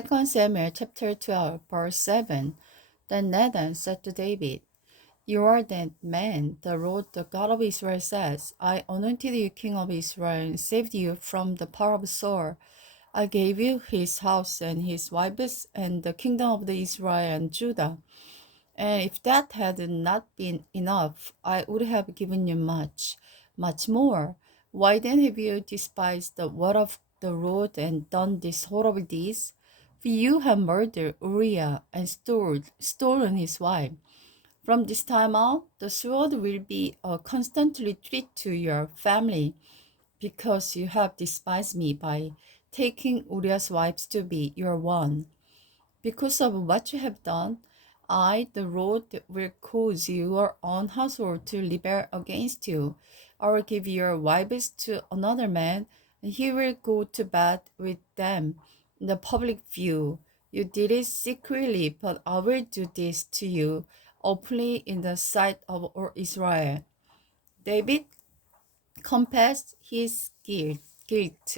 2 Samuel chapter 12, verse 7. Then Nathan said to David, You are that man, the Lord, the God of Israel says, I anointed you king of Israel and saved you from the power of Saul. I gave you his house and his wives and the kingdom of the Israel and Judah. And if that had not been enough, I would have given you much, much more. Why then have you despised the word of the Lord and done these horrible deeds? For you have murdered Uriah and stolen his wife. From this time on, the sword will be a constant retreat to your family, because you have despised me by taking Uriah's wives to be your one. Because of what you have done, I, the Lord, will cause your own household to rebel against you. I will give your wives to another man, and he will go to bed with them in the public view. You did it secretly, but I will do this to you openly in the sight of all Israel. David confessed his guilt.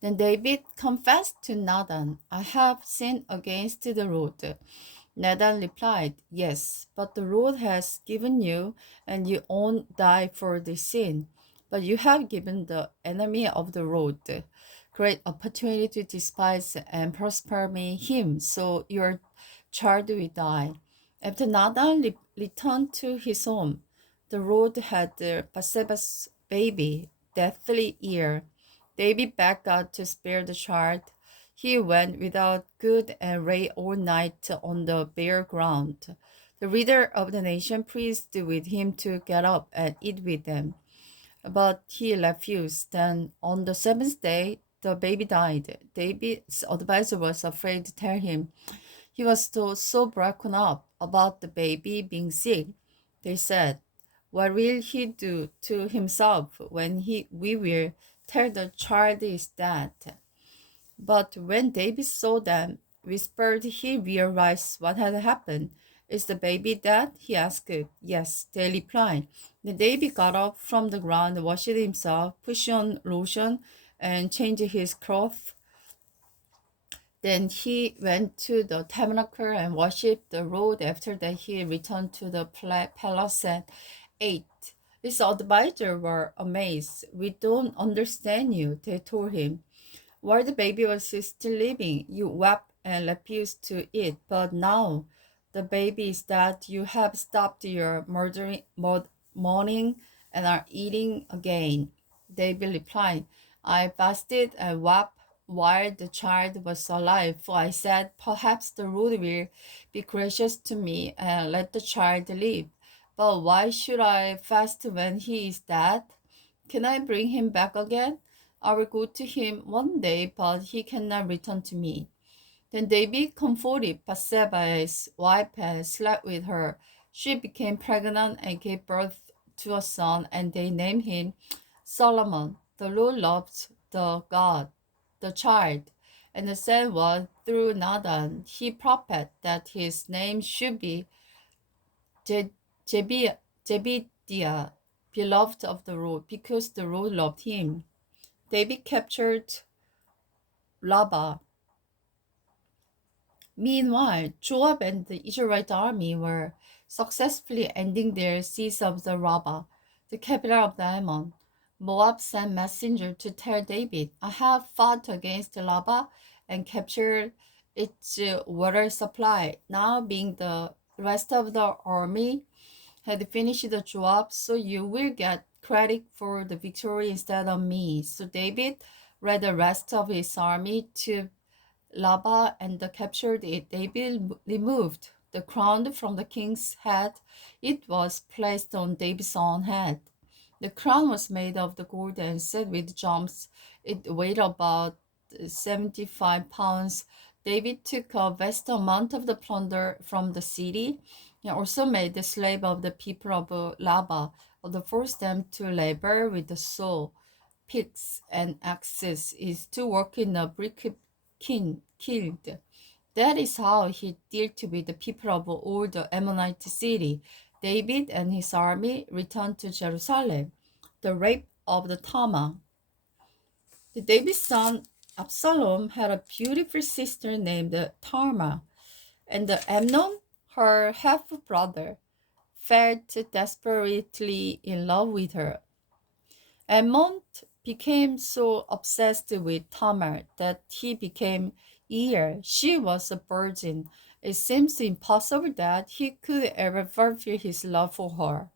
Then David confessed to Nathan, I have sinned against the Lord. Nathan replied, Yes, but the Lord has given you, and you won't die for this sin. But you have given the enemy of the Lord great opportunity to despise and prosper me him, so your child will die. After Nathan returned to his home, the Lord had Bathsheba's baby, deathly ill. David begged God to spare the child. He went without food and lay all night on the bare ground. The leader of the nation pleaded with him to get up and eat with them, but he refused. Then on the seventh day, the baby died. David's advisor was afraid to tell him. He was so broken up about the baby being sick. They said, What will he do to himself when we will tell the child is dead? But when David saw them, whispered, he realized what had happened. Is the baby dead? He asked. Yes, they replied. Then David got up from the ground, washed himself, put on lotion, and changed his clothes. Then he went to the tabernacle and worshipped the Lord. After that, he returned to the palace and ate. His advisors were amazed. We don't understand you, they told him. While the baby was still living, you wept and refused to eat. But now the baby is dead. You have stopped your mourning and are eating again. David replied, I fasted and wept while the child was alive, for I said, Perhaps the Lord will be gracious to me and let the child live. But why should I fast when he is dead? Can I bring him back again? I will go to him one day, but he cannot return to me. Then David comforted Bathsheba's wife and slept with her. She became pregnant and gave birth to a son, and they named him Solomon. The Lord loved the child, and the said was through Nathan, he prophet, that his name should be Jebediah, beloved of the Lord, because the Lord loved him. David captured Rabbah. Meanwhile, Joab and the Israelite army were successfully ending their siege of the Rabbah, the capital of the Ammon. Moab sent messengers to tell David, I have fought against Rabbah and captured its water supply. Now, being the rest of the army had finished the job, so you will get credit for the victory instead of me. So David led the rest of his army to Rabbah and captured it. David removed the crown from the king's head. It was placed on David's own head. The crown was made of the gold and set with gems. It weighed about 75 pounds. David took a vast amount of the plunder from the city. He also made the slave of the people of Rabbah, and forced them to labor with the saw, picks, and axes, is to work in a brick kiln. That is how he dealt with the people of all the Ammonite city. David and his army returned to Jerusalem. The rape of the Tamar. David's son Absalom had a beautiful sister named Tamar, and Amnon, her half brother, fell desperately in love with her. Amnon became so obsessed with Tamar that he became ill. She was a virgin. It seems impossible that he could ever fulfill his love for her.